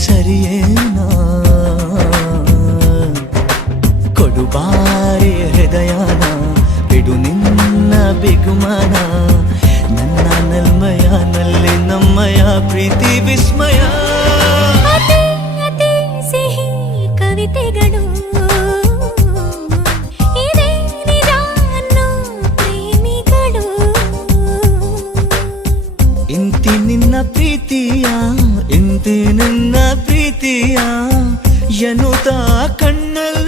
ಸರಿಯೇನಾ ಕೊಡುಬಾರಿ ಹೃದಯನ ಬಿಡು ನಿನ್ನ ಬಿಗುಮಾನ ನನ್ನ ನಲ್ಮಯನಲ್ಲಿ ನಮ್ಮಯ ಪ್ರೀತಿ ವಿಸ್ಮಯ ಅತಿ ಸಿಹಿ ಕವಿತೆಗಳು ಇದೇ ನಿಜ ಅನ್ನೋ ಪ್ರೇಮಿಗಳು ಇಂತಿ ನಿನ್ನ ಪ್ರೀತಿಯ ಇಂತಿ ನಿನ್ನ ಪ್ರೀತಿಯ ಎನ್ನುತ್ತಾ ಕಣ್ಣಲ್ಲೇ